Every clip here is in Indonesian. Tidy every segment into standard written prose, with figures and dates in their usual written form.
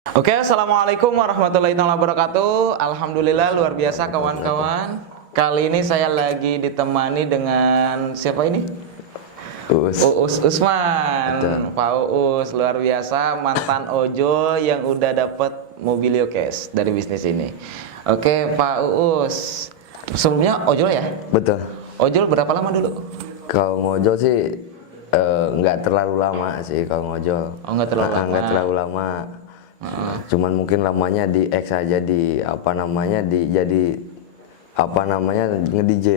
Oke, assalamualaikum warahmatullahi wabarakatuh. Alhamdulillah luar biasa kawan-kawan. Kali ini saya lagi ditemani dengan siapa ini? Uus Usman. Betul. Pak Uus luar biasa, mantan ojol yang udah dapet Mobilio Cash dari bisnis ini. Oke, Pak Uus. Sebelumnya ojol ya? Betul. Ojol berapa lama dulu? Kalau ngojol sih nggak terlalu lama sih kalau ngojol. Oh, nggak terlalu lama. Nggak terlalu lama. Cuman mungkin lamanya di X aja di nge-DJ.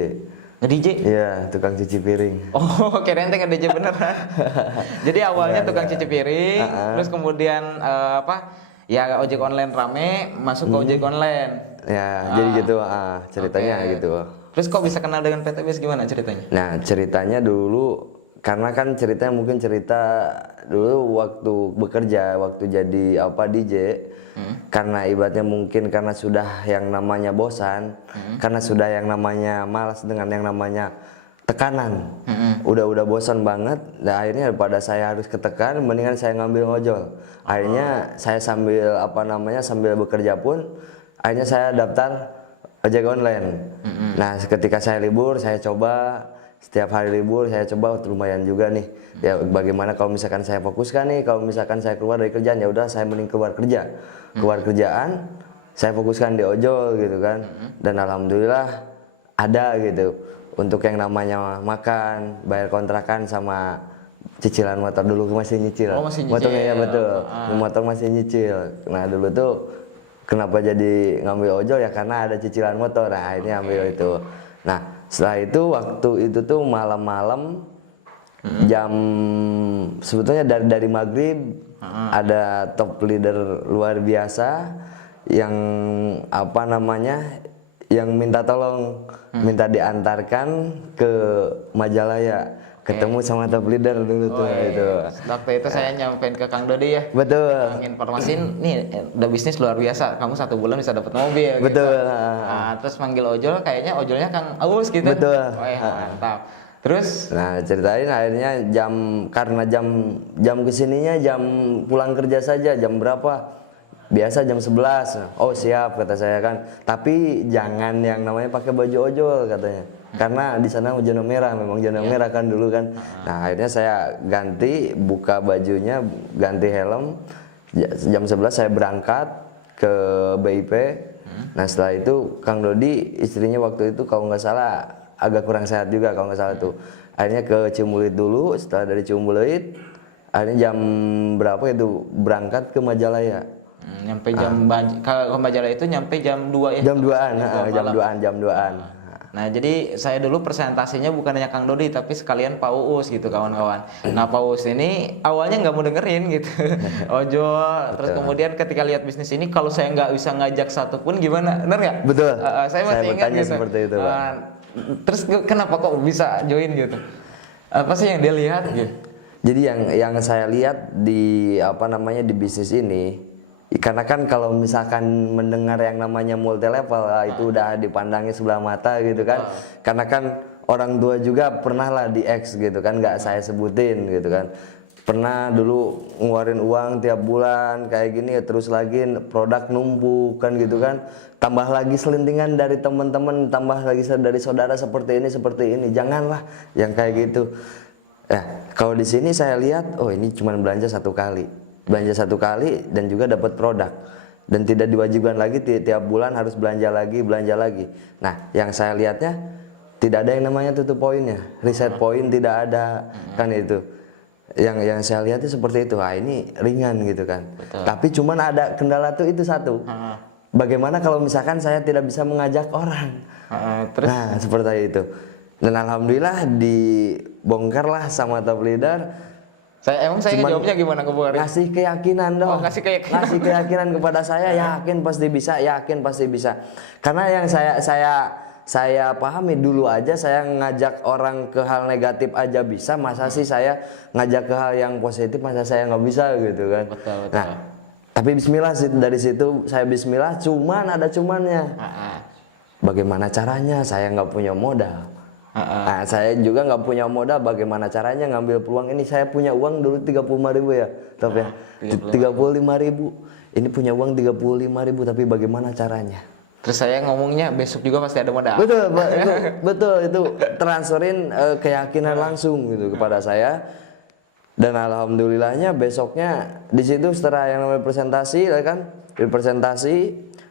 Nge-DJ? Iya, tukang cuci piring. Oh, kirain teh nge-DJ beneran. Jadi awalnya tukang cuci piring, terus kemudian ya ojek online rame, masuk ke ojek online. Ya, jadi gitu ceritanya Oke. gitu. Terus kok bisa kenal dengan PTBS, gimana ceritanya? Nah, ceritanya dulu karena kan ceritanya mungkin cerita dulu waktu bekerja, waktu jadi DJ. Karena ibaratnya mungkin karena sudah yang namanya bosan, karena sudah yang namanya malas dengan yang namanya tekanan. Udah bosan banget. Nah, akhirnya daripada saya harus ketekan, mendingan saya ngambil ojol. Akhirnya saya sambil bekerja pun akhirnya saya daftar ojek online. Nah, ketika saya libur, saya coba setiap hari libur saya coba lumayan juga nih. Ya bagaimana kalau misalkan saya fokuskan nih, kalau misalkan saya keluar dari kerjaan ya udah saya mending keluar kerja. Keluar kerjaan, saya fokuskan di ojol gitu kan. Dan alhamdulillah ada gitu untuk yang namanya makan, bayar kontrakan sama cicilan motor dulu masih nyicil. Oh, masih nyicil. Motornya ya betul. Motor masih nyicil. Nah, dulu tuh kenapa jadi ngambil ojol ya karena ada cicilan motor. Nah, akhirnya ambil itu. Nah, setelah itu waktu itu tuh malam-malam jam sebetulnya dari maghrib ada top leader luar biasa yang yang minta tolong minta diantarkan ke Majalaya ketemu sama top leader dulu tuh itu. Waktu itu saya nyampein ke Kang Dodi ya. Betul. Informasiin nih udah bisnis luar biasa, kamu 1 bulan bisa dapat mobil. Betul. Gitu. Nah, terus manggil ojol, kayaknya ojolnya Kang Aus gitu. Betul. Mantap. Terus Nah, ceritain akhirnya karena jam kesininya jam pulang kerja saja jam berapa? Biasa jam 11. Oh, siap kata saya kan. Tapi jangan yang namanya pakai baju ojol katanya. Karena di sana zona merah, memang zona merah kan dulu kan. Nah, akhirnya saya buka bajunya, ganti helm. Jam 11 saya berangkat ke BIP. Nah, setelah itu Kang Dodi istrinya waktu itu kalau nggak salah agak kurang sehat juga kalau nggak salah tuh. Akhirnya ke Ciumbulit dulu, setelah dari Ciumbulit akhirnya jam berapa itu berangkat ke Majalaya. nyampe kalau ke Majalaya itu nyampe jam 2 ya. Jam 2-an, jam 2-an. Nah, jadi saya dulu presentasinya bukan hanya Kang Dodi tapi sekalian Pak Uus gitu kawan-kawan. Nah, Pak Uus ini awalnya nggak mau dengerin gitu. Ojol, terus kemudian ketika lihat bisnis ini kalau saya nggak bisa ngajak satu pun gimana? Bener nggak? Betul. Saya masih ingat bertanya gitu. seperti itu, Pak. Terus kenapa kok bisa join gitu? Apa sih yang dia lihat gitu? Jadi yang saya lihat di di bisnis ini karena kan kalau misalkan mendengar yang namanya multi level itu udah dipandangi sebelah mata gitu kan. Karena kan orang tua juga pernah lah di X gitu kan, nggak saya sebutin gitu kan. Pernah dulu ngeluarin uang tiap bulan kayak gini terus lagi produk numpuk kan gitu kan. Tambah lagi selintingan dari teman-teman, tambah lagi dari saudara seperti ini. Janganlah yang kayak gitu. Nah, kalau di sini saya lihat, oh ini cuma belanja satu kali dan juga dapat produk dan tidak diwajibkan lagi tiap bulan harus belanja lagi. Nah, yang saya lihatnya tidak ada yang namanya tutup poinnya, reset poin tidak ada kan itu. Yang saya lihatnya seperti itu. Ini ringan gitu kan. Betul. Tapi cuman ada kendala tuh itu satu. Bagaimana kalau misalkan saya tidak bisa mengajak orang? Terus? Nah, seperti itu. Dan alhamdulillah dibongkarlah sama top leader. Saya jawabnya gimana ke Bu Arif? Ngasih keyakinan dong. Oh, ngasih keyakinan. Ngasih keyakinan kepada saya, yakin pasti bisa. Karena yang saya pahami dulu aja saya ngajak orang ke hal negatif aja bisa, masa sih saya ngajak ke hal yang positif masa saya nggak bisa gitu kan. Betul. Nah, tapi bismillah dari situ saya bismillah, cuman ada cumannya. Bagaimana caranya? Saya nggak punya modal. Nah, saya juga nggak punya modal, bagaimana caranya ngambil peluang ini? Saya punya uang dulu 35.000 ya, tapi ya 35.000. Ini punya uang 35.000, tapi bagaimana caranya? Terus saya ngomongnya besok juga pasti ada modal. Betul, betul itu transferin keyakinan langsung gitu kepada saya. Dan alhamdulillahnya besoknya di situ setelah yang namanya presentasi, kan di presentasi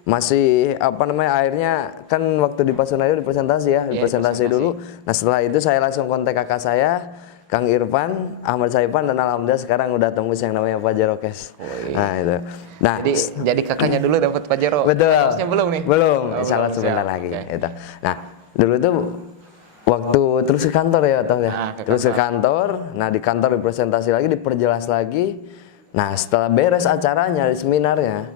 masih apa namanya, akhirnya kan waktu di Pasundayu di presentasi ya, di presentasi dulu. Nah setelah itu saya langsung kontak kakak saya, Kang Irfan, Ahmad Saipan, dan alhamdulillah sekarang udah tembus yang namanya Pajero Cash. Nah itu. Nah jadi kakaknya dulu dapat Pajero. betul. Harusnya belum nih? Belum, insya Allah sebentar lagi. Gitu. Nah dulu itu waktu terus ke kantor ya, tahu ya. Terus ke kantor. Nah di kantor dipresentasi lagi, diperjelas lagi. Nah setelah beres acaranya, di seminarnya,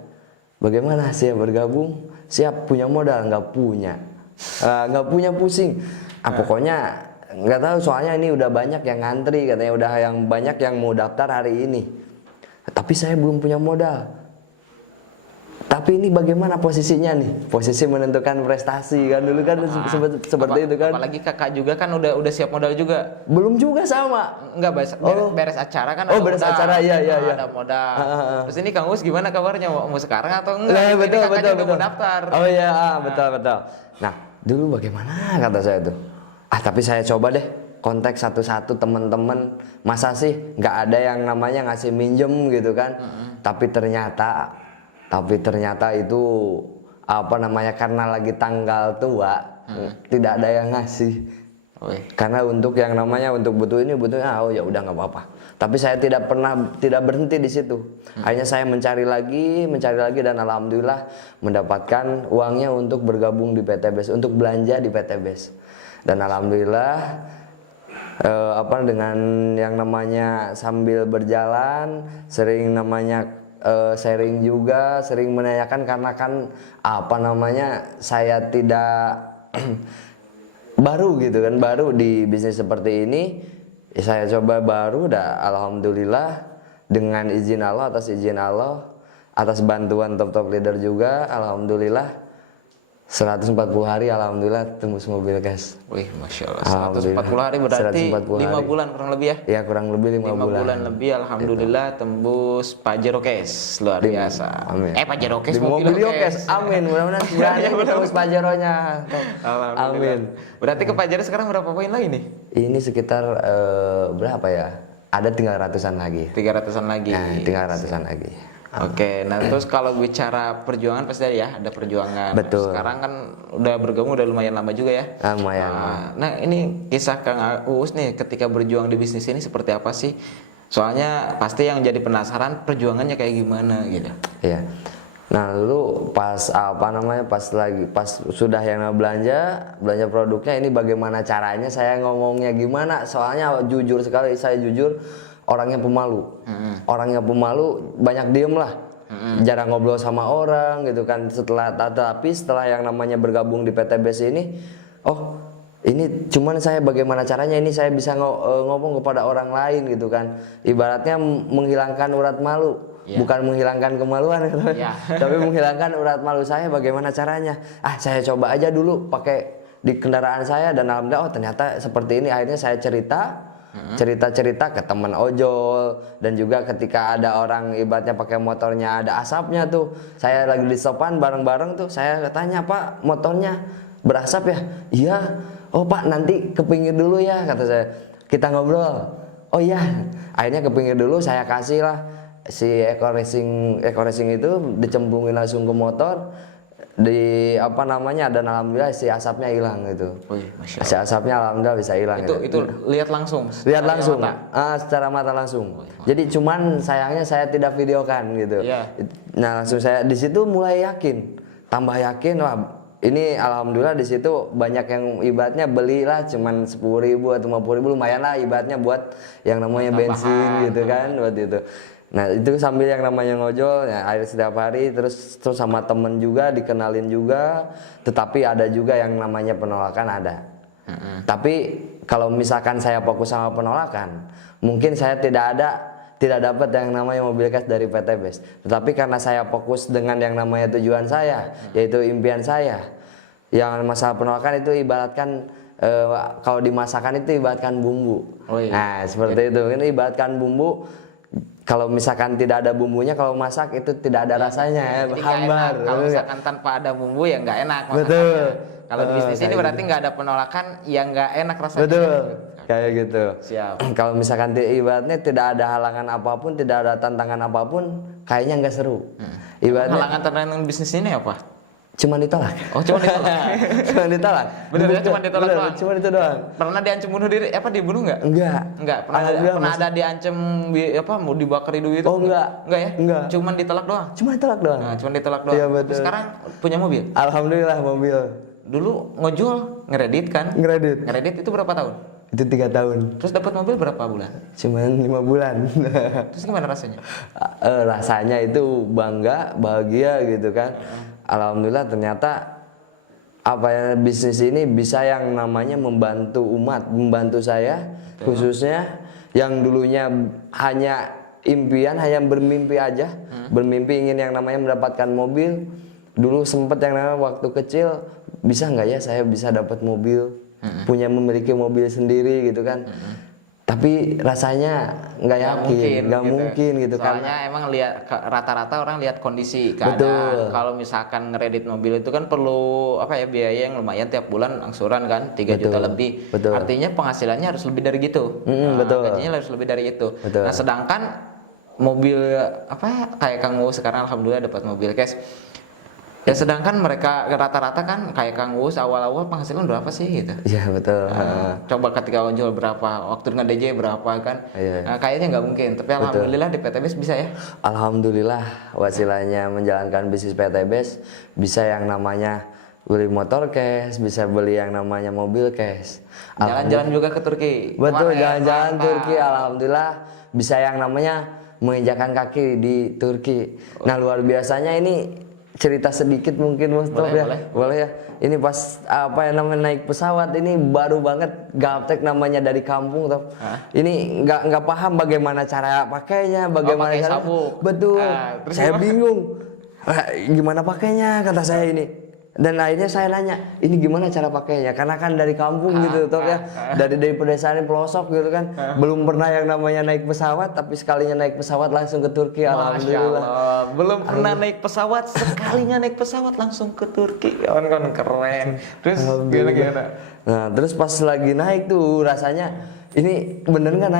bagaimana siap bergabung? Siap, punya modal? Nggak punya. Nggak punya, pusing. Pokoknya nggak tahu, soalnya ini udah banyak yang ngantri katanya, udah yang banyak yang mau daftar hari ini. Tapi saya belum punya modal. Tapi ini bagaimana posisinya nih? Posisi menentukan prestasi kan dulu kan seperti itu kan. Apalagi kakak juga kan udah siap modal juga. Belum juga sama. Enggak, beres acara kan ada beres modal. Acara iya. Ada modal. Terus ini Kang Us gimana kabarnya? Mau sekarang atau enggak? Nah, betul. Mau daftar. Oh iya, betul. Nah, dulu bagaimana kata saya tuh? Tapi saya coba deh kontak satu-satu teman-teman. Masa sih nggak ada yang namanya ngasih minjem gitu kan? Tapi ternyata itu apa namanya, karena lagi tanggal tua, tidak ada yang ngasih. Karena untuk yang namanya untuk butuhnya oh ya udah nggak apa-apa. Tapi saya tidak berhenti di situ. Akhirnya saya mencari lagi dan alhamdulillah mendapatkan uangnya untuk bergabung di PTBS, untuk belanja di PTBS. Dan alhamdulillah dengan yang namanya sambil berjalan sering namanya sharing juga, sering menanyakan, karena kan apa namanya saya tidak baru gitu kan, baru di bisnis seperti ini. Saya coba baru, alhamdulillah dengan izin Allah, atas bantuan top leader juga, alhamdulillah 140 hari alhamdulillah tembus mobil cash. Wih, Masya Allah. 140 hari berarti 5 bulan kurang lebih ya? Ya kurang lebih 5 bulan. 5 bulan lebih alhamdulillah tembus Pajero Cash. Luar biasa. Amin. Pajero Cash, Mobilio Cash. Amin. Mudah-mudahan sebulan tembus Pajeronya. Amin. Berarti ke Pajero sekarang berapa poin lagi nih? Ini sekitar berapa ya? Ada tinggal ratusan lagi. 300-an lagi. Nah, tinggal ratusan lagi. Oke, nah terus kalau bicara perjuangan pasti ada perjuangan. Betul. Sekarang kan udah bergabung udah lumayan lama juga ya. Lumayan. Nah ini kisah Kang Uus nih ketika berjuang di bisnis ini seperti apa sih? Soalnya pasti yang jadi penasaran perjuangannya kayak gimana gitu. Iya. Nah dulu pas pas sudah yang belanja produknya, ini bagaimana caranya saya ngomongnya gimana? Soalnya jujur sekali, saya jujur. Orangnya pemalu, banyak diem lah, jarang ngobrol sama orang gitu kan. Tapi setelah yang namanya bergabung di PTBS ini, ini cuman saya bagaimana caranya ini saya bisa ngomong kepada orang lain gitu kan. Ibaratnya menghilangkan urat malu, bukan menghilangkan kemaluan gitu. Tapi menghilangkan urat malu saya, bagaimana caranya? Saya coba aja dulu pakai di kendaraan saya, dan alhamdulillah ternyata seperti ini. Akhirnya saya cerita ke teman ojol, dan juga ketika ada orang ibaratnya pakai motornya ada asapnya tuh, saya lagi di stopan bareng-bareng tuh, saya tanya, Pak motornya berasap ya? Iya. Oh Pak, nanti ke pinggir dulu ya, kata saya. Kita ngobrol. Oh iya. Akhirnya ke pinggir dulu, saya kasih lah si Eco Racing itu, dicemplungin langsung ke motor. Dan alhamdulillah si asapnya hilang gitu. Si asapnya alhamdulillah bisa hilang. Itu lihat langsung. Secara mata langsung. Jadi cuman sayangnya saya tidak videokan gitu. Nah langsung saya di situ mulai yakin, tambah yakin. Wah ini alhamdulillah di situ banyak yang ibaratnya belilah cuman 10.000 atau 50.000, lumayan lah ibaratnya buat yang namanya bensin gitu kan buat itu. Nah itu sambil yang namanya ngojol ya, air setiap hari, terus sama temen juga dikenalin juga. Tetapi ada juga yang namanya penolakan ada. Tapi kalau misalkan saya fokus sama penolakan, mungkin saya tidak dapat yang namanya mobil cash dari PTBS. Tetapi karena saya fokus dengan yang namanya tujuan saya, yaitu impian saya, yang masalah penolakan itu ibaratkan kalau di masakan itu ibaratkan bumbu. Oh, iya. Nah seperti itu, ini ibaratkan bumbu. Kalau misalkan tidak ada bumbunya, kalau masak itu tidak ada rasanya, Jadi nggak hambar. enak. Kalau betul nggak? misalkan tanpa ada bumbu ya nggak enak masakannya. Betul. Kalau di bisnis ini kayak berarti nggak ada penolakan, ya nggak enak rasanya. Betul, kayak gitu. Siap. Kalau misalkan ibaratnya tidak ada halangan apapun, tidak ada tantangan apapun, kayaknya nggak seru. Ibaratnya Halangan tantangan bisnis ini apa? cuma ditolak. Oh, cuma ditolak. Cuma ditolak. Bener ya, cuma ditolak Bener, doang. cuma itu doang. Pernah diancam bunuh diri? Dibunuh nggak? Enggak. Enggak. Pernah ada diancam mau dibakar hidup itu? Oh, enggak. Enggak ya? Enggak. Cuman ditolak doang. Cuma ditolak doang. Nah, cuma ditolak doang. Iya, Tapi betul. sekarang punya mobil. Alhamdulillah mobil. Dulu ngojol, ngeredit kan? Ngeredit. Ngeredit itu berapa tahun? Itu 3 tahun. Terus dapat mobil berapa bulan? Cuman 5 bulan. Terus gimana rasanya? Rasanya itu bangga, bahagia gitu kan. Alhamdulillah ternyata bisnis ini bisa yang namanya membantu umat, membantu saya. Khususnya yang dulunya hanya impian, hanya bermimpi aja, bermimpi ingin yang namanya mendapatkan mobil. Dulu sempat yang namanya waktu kecil, bisa nggak ya saya bisa dapat mobil, memiliki mobil sendiri gitu kan. Tapi rasanya nggak yakin, nggak mungkin gitu kan. Soalnya emang lihat rata-rata orang lihat kondisi Betul. keadaan. Kalau misalkan ngeredit mobil itu kan perlu biaya yang lumayan tiap bulan angsuran kan 3 juta lebih. Betul. Artinya penghasilannya harus lebih dari gitu. Betul. Gajinya harus lebih dari itu. Betul. Nah, sedangkan mobil kayak Kang Uus sekarang alhamdulillah dapat mobil cash. Ya sedangkan mereka rata-rata kan kayak Kang Uus awal-awal penghasilan berapa sih gitu. Iya betul. Coba ketika jual berapa, waktu dengan DJ berapa kan. Iya. Nah, kayaknya nggak mungkin, tapi alhamdulillah di PTBS bisa ya. Alhamdulillah wasilanya menjalankan bisnis PTBS bisa yang namanya beli motor cash, bisa beli yang namanya mobil cash. Jalan-jalan juga ke Turki. Betul, Kemarin, jalan-jalan mantap. Turki. Alhamdulillah bisa yang namanya menginjakan kaki di Turki. Nah luar biasanya ini cerita sedikit mungkin Mas Top ya. Boleh ya. Ini pas naik pesawat ini baru banget gaptek namanya dari kampung Top. Ini nggak paham bagaimana cara pakainya, bagaimana pakai cara. sabuk. Betul. Terus Saya gimana? bingung. Gimana pakainya kata saya ini. Dan akhirnya saya nanya, ini gimana cara pakainya? Karena kan dari kampung gitu, Top ya, dari pedesaan pelosok gitu kan, belum pernah yang namanya naik pesawat, tapi sekalinya naik pesawat langsung ke Turki, Masya alhamdulillah. Allah. Belum pernah naik pesawat, sekalinya naik pesawat langsung ke Turki. Kan keren. Terus gimana? Nah, terus pas lagi naik tuh rasanya ini bener nggak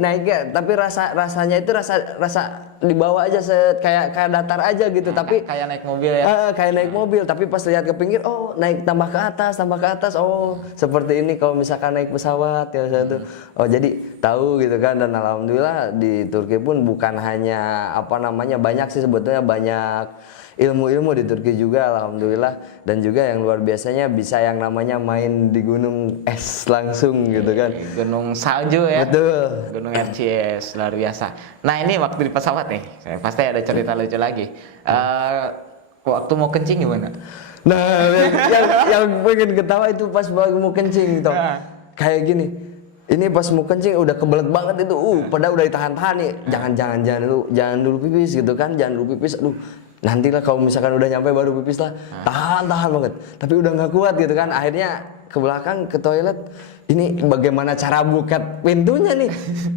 naiknya, tapi rasanya itu rasa dibawa aja kayak datar aja gitu, tapi Kayak naik mobil ya. kayak naik mobil, tapi pas lihat ke pinggir, oh naik tambah ke atas, oh seperti ini kalau misalkan naik pesawat ya satu. Oh jadi tahu gitu kan, dan alhamdulillah di Turki pun bukan hanya banyak sih sebetulnya, banyak ilmu-ilmu di Turki juga alhamdulillah, dan juga yang luar biasanya bisa yang namanya main di gunung es langsung gitu kan. Gunung salju ya. Betul. Gunung RCS luar biasa. Nah ini waktu di pesawat nih, pasti ada cerita lucu lagi. Waktu mau kencing gimana? Nah, yang pengen ketawa itu pas mau kencing Tom. Kayak gini. Ini pas mau kencing udah kebelet banget itu. Padahal udah ditahan-tahan nih. Jangan dulu pipis gitu kan. Jangan dulu pipis. Aduh, nantilah kalau misalkan udah nyampe baru pipis lah. Tahan banget. Tapi udah nggak kuat gitu kan. Akhirnya ke belakang ke toilet. Ini bagaimana cara buka pintunya nih?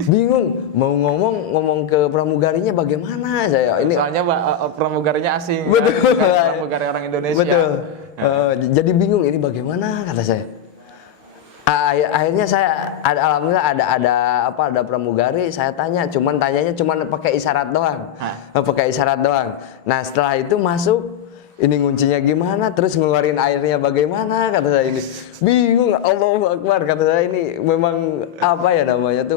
Bingung. Mau ngomong ke pramugarinya bagaimana saya? Ini Soalnya pramugarinya asing. Betul. Kan? Pramugari orang Indonesia. Betul. Jadi bingung ini bagaimana kata saya. Akhirnya saya alhamdulillah ada pramugari, saya tanyanya cuman pakai isyarat doang. Pakai isyarat doang. Nah, setelah itu masuk, ini nguncinya gimana, terus ngeluarin airnya bagaimana kata saya ini. Bingung, Allahu Akbar kata saya, ini memang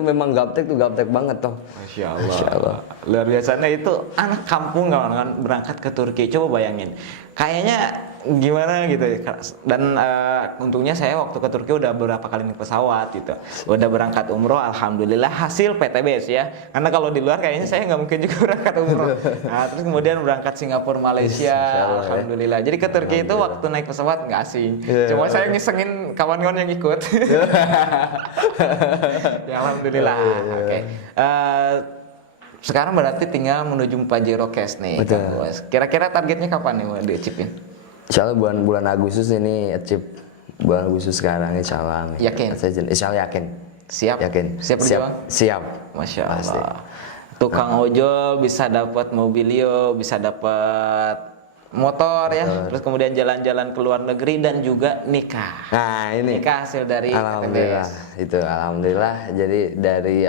memang gaptek banget toh. Masya Allah. Luar biasanya itu anak kampung kan berangkat ke Turki. Coba bayangin. Kayaknya gimana gitu. Dan untungnya saya waktu ke Turki udah beberapa kali naik pesawat gitu. Udah berangkat umroh, alhamdulillah hasil PTBS ya. Karena kalau di luar kayaknya saya nggak mungkin juga berangkat umroh. Nah, terus kemudian berangkat Singapura, Malaysia, alhamdulillah. Jadi ke Turki itu waktu naik pesawat nggak asing. Cuma saya ngisengin kawan-kawan yang ikut. Ya alhamdulillah. Oke. Sekarang berarti tinggal menuju Pajero Cash nih. Betul. Kira-kira targetnya kapan nih mau di-achieve-in? Insya Allah bulan Agustus ini achieve. Bulan Agustus sekarang insya Allah. Yakin? Insya Allah yakin. Siap? Yakin. Siap berjuang? Siap. Masya Pasti. Allah. Tukang ojol bisa dapat mobilio, bisa dapat motor ya, terus kemudian jalan-jalan ke luar negeri dan juga nikah. Nah ini Nikah hasil dari alhamdulillah PTBS. itu alhamdulillah. Jadi dari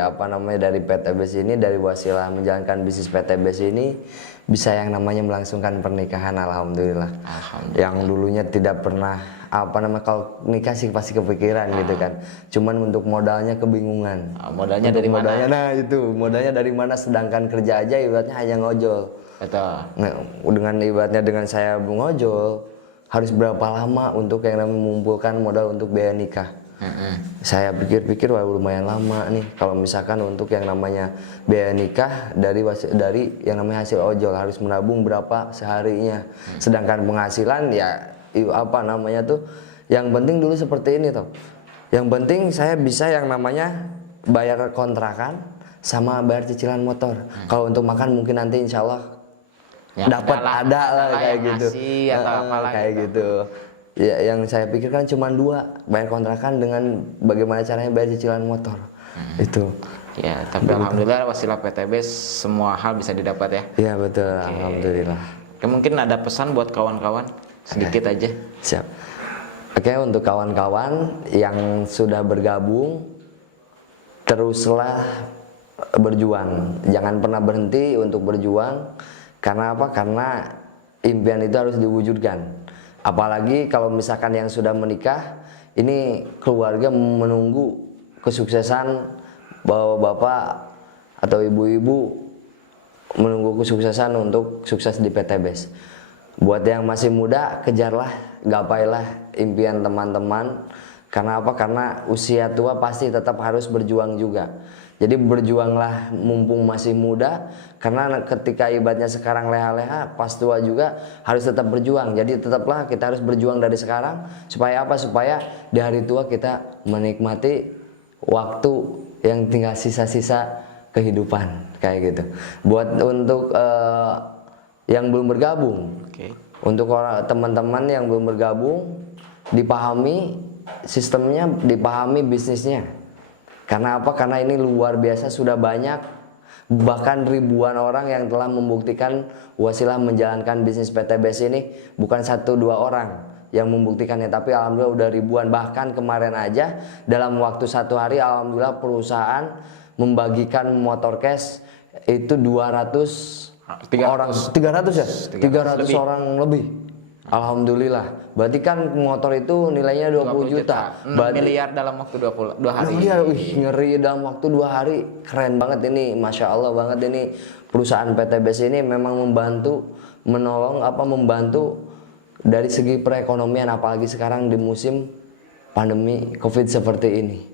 dari PTBS ini, dari wasilah menjalankan bisnis PTBS ini bisa yang namanya melangsungkan pernikahan, alhamdulillah. Alhamdulillah. Yang dulunya tidak pernah kalau nikah sih pasti kepikiran gitu kan. Cuman untuk modalnya kebingungan. Modalnya Untuk dari mana? Nah itu modalnya dari mana, sedangkan kerja aja ibaratnya hanya ngojol. Betul. Nah, dengan saya ngojol harus berapa lama untuk yang namanya mengumpulkan modal untuk biaya nikah. Saya pikir-pikir wah lumayan lama nih kalau misalkan untuk yang namanya biaya nikah dari yang namanya hasil ojol harus menabung berapa seharinya. Sedangkan penghasilan ya yang penting dulu seperti ini toh. Yang penting saya bisa yang namanya bayar kontrakan sama bayar cicilan motor. Kalau untuk makan mungkin nanti insya Allah dapat ada lah kayak gitu. Kayak gitu. Ya, yang saya pikirkan cuma dua, bayar kontrakan dengan bagaimana caranya bayar cicilan motor. Itu. Ya, tapi alhamdulillah wasilah PTBS semua hal bisa didapat ya. Iya betul, alhamdulillah. Mungkin ada pesan buat kawan-kawan sedikit aja. Siap. Oke, untuk kawan-kawan yang sudah bergabung, teruslah berjuang. Jangan pernah berhenti untuk berjuang. Karena apa? Karena impian itu harus diwujudkan. Apalagi kalau misalkan yang sudah menikah, ini keluarga menunggu kesuksesan bapak-bapak atau ibu-ibu, menunggu kesuksesan untuk sukses di PTBS. Buat yang masih muda, kejarlah, gapailah impian teman-teman. Karena apa? Karena usia tua pasti tetap harus berjuang juga. Jadi berjuanglah mumpung masih muda. Karena ketika ibaratnya sekarang leha-leha, pas tua juga harus tetap berjuang. Jadi tetaplah kita harus berjuang dari sekarang. Supaya apa? Supaya di hari tua kita menikmati waktu yang tinggal sisa-sisa kehidupan. Kayak gitu. Buat untuk yang belum bergabung, untuk teman-teman yang belum bergabung, dipahami sistemnya, dipahami bisnisnya. Karena apa? Karena ini luar biasa, sudah banyak, bahkan ribuan orang yang telah membuktikan wasilah menjalankan bisnis PTBS ini. Bukan 1-2 orang yang membuktikannya, tapi alhamdulillah udah ribuan. Bahkan kemarin aja dalam waktu 1 hari alhamdulillah perusahaan membagikan motor cash itu 300 ya? 300 orang lebih. Alhamdulillah. Berarti kan motor itu nilainya 20 juta. 6 miliar dalam waktu 2 hari. Iya, ngeri dalam waktu 2 hari. Keren banget ini, Masya Allah banget ini. Perusahaan PTBS ini memang membantu dari segi perekonomian, apalagi sekarang di musim pandemi COVID seperti ini.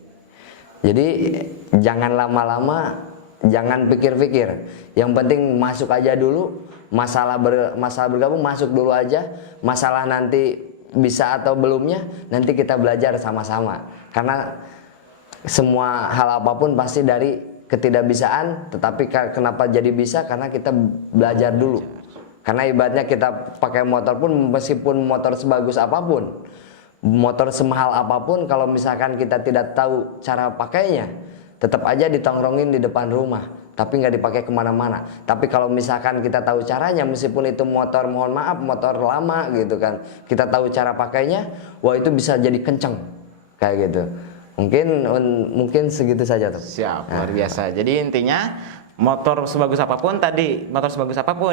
Jadi jangan lama-lama, jangan pikir-pikir. Yang penting masuk aja dulu. Masalah bergabung masuk dulu aja. Masalah nanti bisa atau belumnya nanti kita belajar sama-sama. Karena semua hal apapun pasti dari ketidakbisaan. Tetapi kenapa jadi bisa? Karena kita belajar dulu. Karena ibaratnya kita pakai motor pun, meskipun motor sebagus apapun, motor semahal apapun, kalau misalkan kita tidak tahu cara pakainya, tetap aja ditongkrongin di depan rumah, tapi nggak dipakai kemana-mana. Tapi kalau misalkan kita tahu caranya, meskipun itu motor, mohon maaf, motor lama gitu kan, kita tahu cara pakainya, wah itu bisa jadi kenceng kayak gitu. Mungkin segitu saja tuh. Siap, luar biasa. Jadi intinya motor sebagus apapun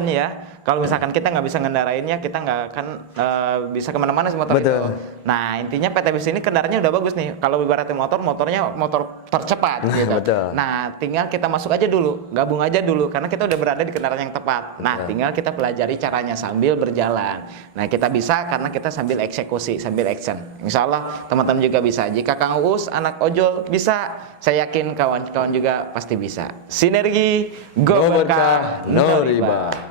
ya, kalau misalkan kita nggak bisa ngendarainnya, kita nggak akan bisa kemana-mana si motor itu. Nah intinya PTBS ini kendaraannya udah bagus nih. Kalau ibaratnya motornya motor tercepat gitu. Betul. Nah tinggal kita masuk aja dulu, gabung aja dulu, karena kita udah berada di kendaraan yang tepat. Nah tinggal kita pelajari caranya sambil berjalan. Nah kita bisa karena kita sambil eksekusi, sambil action. Insya Allah teman-teman juga bisa. Jika Kang Uus anak ojol bisa, saya yakin kawan-kawan juga pasti bisa. Sinergi, go berkah, no riba.